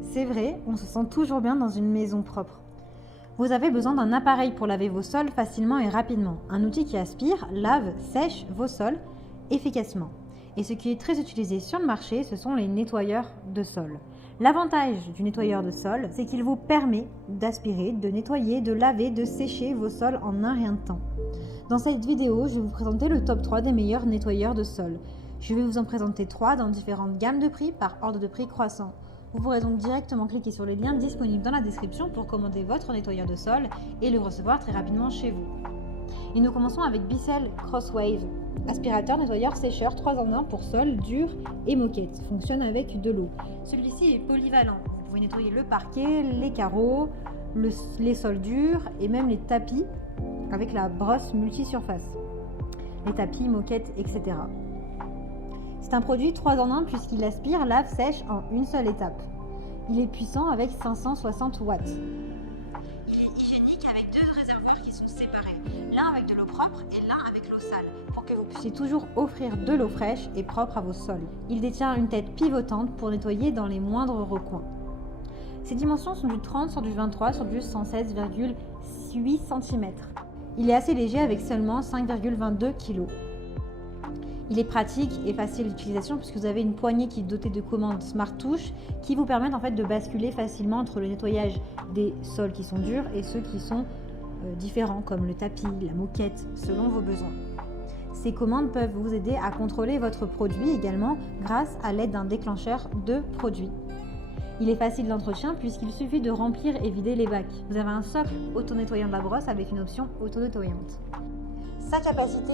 C'est vrai, on se sent toujours bien dans une maison propre. Vous avez besoin d'un appareil pour laver vos sols facilement et rapidement. Un outil qui aspire, lave, sèche vos sols efficacement. Et ce qui est très utilisé sur le marché, ce sont les nettoyeurs de sol. L'avantage du nettoyeur de sol, c'est qu'il vous permet d'aspirer, de nettoyer, de laver, de sécher vos sols en un rien de temps. Dans cette vidéo, je vais vous présenter le top 3 des meilleurs nettoyeurs de sol. Je vais vous en présenter 3 dans différentes gammes de prix par ordre de prix croissant. Vous pourrez donc directement cliquer sur les liens disponibles dans la description pour commander votre nettoyeur de sol et le recevoir très rapidement chez vous. Et nous commençons avec Bissell Crosswave, aspirateur, nettoyeur, sécheur 3 en 1 pour sol, dur et moquette. Fonctionne avec de l'eau. Celui-ci est polyvalent. Vous pouvez nettoyer le parquet, les carreaux, les sols durs et même les tapis avec la brosse multisurface. Les tapis, moquettes, etc. C'est un produit 3 en 1 puisqu'il aspire, lave, sèche en une seule étape. Il est puissant avec 560 watts. Il est hygiénique avec 2 réservoirs qui sont séparés, l'un avec de l'eau propre et l'un avec l'eau sale, pour que vous puissiez toujours offrir de l'eau fraîche et propre à vos sols. Il détient une tête pivotante pour nettoyer dans les moindres recoins. Ses dimensions sont du 30 sur du 23 sur du 116,8 cm. Il est assez léger avec seulement 5,22 kg. Il est pratique et facile d'utilisation puisque vous avez une poignée qui est dotée de commandes Smart Touch qui vous permettent en fait de basculer facilement entre le nettoyage des sols qui sont durs et ceux qui sont différents comme le tapis, la moquette, selon vos besoins. Ces commandes peuvent vous aider à contrôler votre produit également grâce à l'aide d'un déclencheur de produit. Il est facile d'entretien puisqu'il suffit de remplir et vider les bacs. Vous avez un socle auto-nettoyant de la brosse avec une option auto-nettoyante. Sa capacité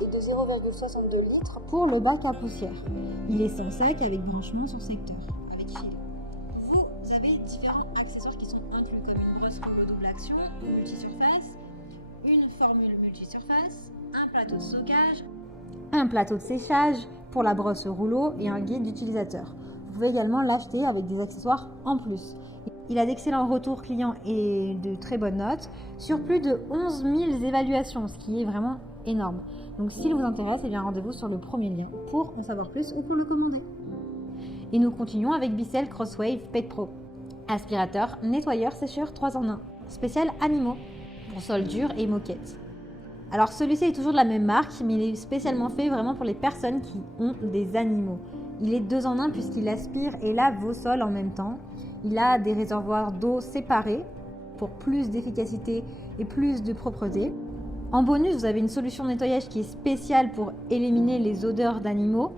est de 0,62 litres pour le bac à poussière. Il est sans sec avec branchement sur secteur, avec fil. Vous avez différents accessoires qui sont inclus comme une brosse rouleau double action, multisurface, une formule multisurface, un plateau de stockage, un plateau de séchage pour la brosse rouleau et un guide d'utilisateur. Vous pouvez également l'acheter avec des accessoires en plus. Il a d'excellents retours clients et de très bonnes notes sur plus de 11 000 évaluations, ce qui est vraiment énorme. Donc s'il vous intéresse, rendez-vous sur le premier lien pour en savoir plus ou pour le commander. Et nous continuons avec Bissell Crosswave Pet Pro. Aspirateur, nettoyeur, sécheur 3 en 1. Spécial animaux pour sol dur et moquette. Alors celui-ci est toujours de la même marque, mais il est spécialement fait vraiment pour les personnes qui ont des animaux. Il est 2 en 1 puisqu'il aspire et lave vos sols en même temps. Il a des réservoirs d'eau séparés pour plus d'efficacité et plus de propreté. En bonus, vous avez une solution de nettoyage qui est spéciale pour éliminer les odeurs d'animaux.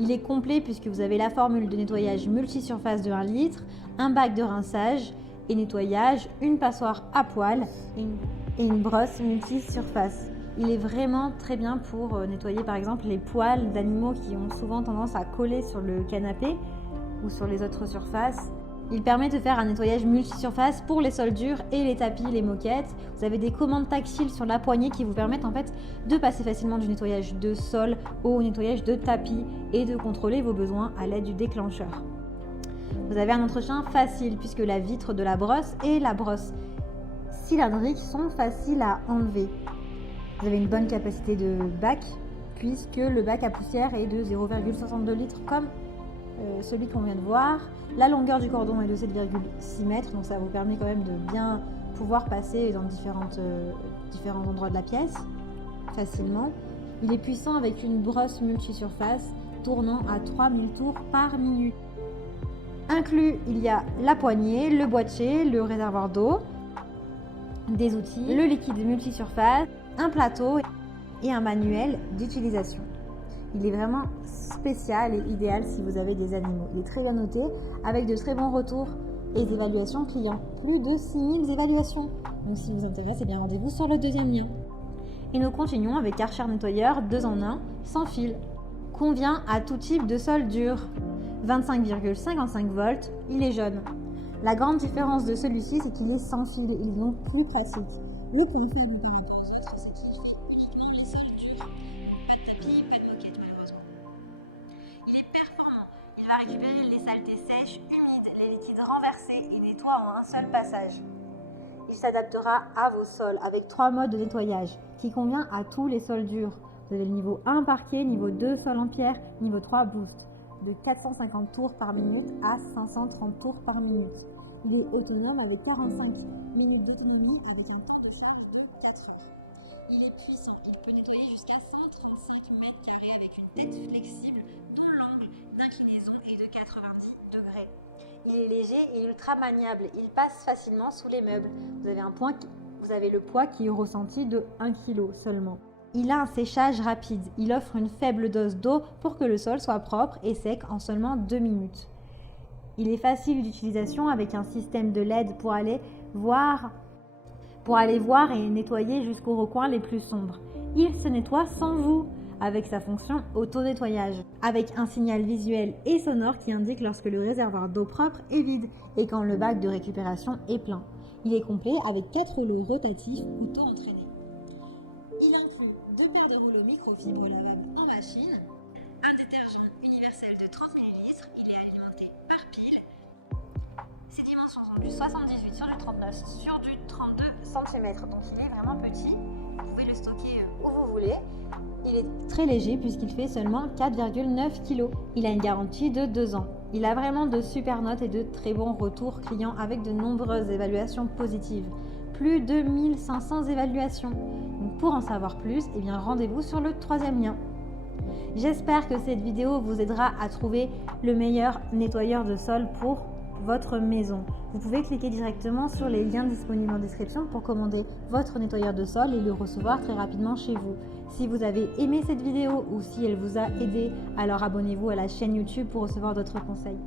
Il est complet puisque vous avez la formule de nettoyage multisurface de 1 litre, un bac de rinçage et nettoyage, une passoire à poils et une brosse multisurface. Il est vraiment très bien pour nettoyer par exemple les poils d'animaux qui ont souvent tendance à coller sur le canapé ou sur les autres surfaces. Il permet de faire un nettoyage multisurface pour les sols durs et les tapis, les moquettes. Vous avez des commandes tactiles sur la poignée qui vous permettent en fait de passer facilement du nettoyage de sol au nettoyage de tapis et de contrôler vos besoins à l'aide du déclencheur. Vous avez un entretien facile puisque la vitre de la brosse et la brosse cylindrique sont faciles à enlever. Vous avez une bonne capacité de bac puisque le bac à poussière est de 0,62 litres comme celui qu'on vient de voir. La longueur du cordon est de 7,6 mètres, donc ça vous permet quand même de bien pouvoir passer dans différents endroits de la pièce facilement. Il est puissant avec une brosse multisurface tournant à 3000 tours par minute. Inclus, il y a la poignée, le boîtier, le réservoir d'eau, des outils, le liquide multisurface, un plateau et un manuel d'utilisation. Il est vraiment spécial et idéal si vous avez des animaux. Il est très bien noté avec de très bons retours et évaluations clients. Plus de 6000 évaluations. Donc si vous intéresse, rendez-vous sur le deuxième lien. Et nous continuons avec Karcher nettoyeur 2 en 1 sans fil. Convient à tout type de sol dur. 25,55 volts, il est jaune. La grande différence de celui-ci, c'est qu'il est sans fil. Il est donc plus pratique. Le point faible par rapport aux autres, c'est qu'il fait uniquement les sols durs. Pas de tapis, pas de moquette malheureusement. Il est performant. Il va récupérer les saletés sèches, humides, les liquides renversés et nettoie en un seul passage. Il s'adaptera à vos sols avec 3 modes de nettoyage qui convient à tous les sols durs. Vous avez le niveau 1 parquet, niveau 2 sol en pierre, niveau 3 boost. de 450 tours par minute à 530 tours par minute. Il est autonome avec 45 minutes d'autonomie avec un temps de charge de 4 heures. Il est puissant, il peut nettoyer jusqu'à 135 mètres carrés avec une tête flexible dont l'angle d'inclinaison est de 90 degrés. Il est léger et ultra maniable, il passe facilement sous les meubles. Vous avez le poids qui est ressenti de 1 kg seulement. Il a un séchage rapide, il offre une faible dose d'eau pour que le sol soit propre et sec en seulement 2 minutes. Il est facile d'utilisation avec un système de LED pour aller voir et nettoyer jusqu'aux recoins les plus sombres. Il se nettoie sans vous, avec sa fonction auto-nettoyage, avec un signal visuel et sonore qui indique lorsque le réservoir d'eau propre est vide et quand le bac de récupération est plein. Il est complet avec 4 rouleaux rotatifs auto-entraînés. Il inclut 2 paires de rouleaux microfibres lavables en machine, un détergent universel de 30 ml, il est alimenté par pile. Ses dimensions sont du 78 sur du 39 sur du 32 cm, donc il est vraiment petit. Vous pouvez le stocker où vous voulez. Il est très léger puisqu'il fait seulement 4,9 kg. Il a une garantie de 2 ans. Il a vraiment de super notes et de très bons retours clients avec de nombreuses évaluations positives. Plus de 1500 évaluations. Donc pour en savoir plus, rendez-vous sur le 3e lien. J'espère que cette vidéo vous aidera à trouver le meilleur nettoyeur de sol pour votre maison. Vous pouvez cliquer directement sur les liens disponibles en description pour commander votre nettoyeur de sol et le recevoir très rapidement chez vous. Si vous avez aimé cette vidéo ou si elle vous a aidé, alors abonnez-vous à la chaîne YouTube pour recevoir d'autres conseils.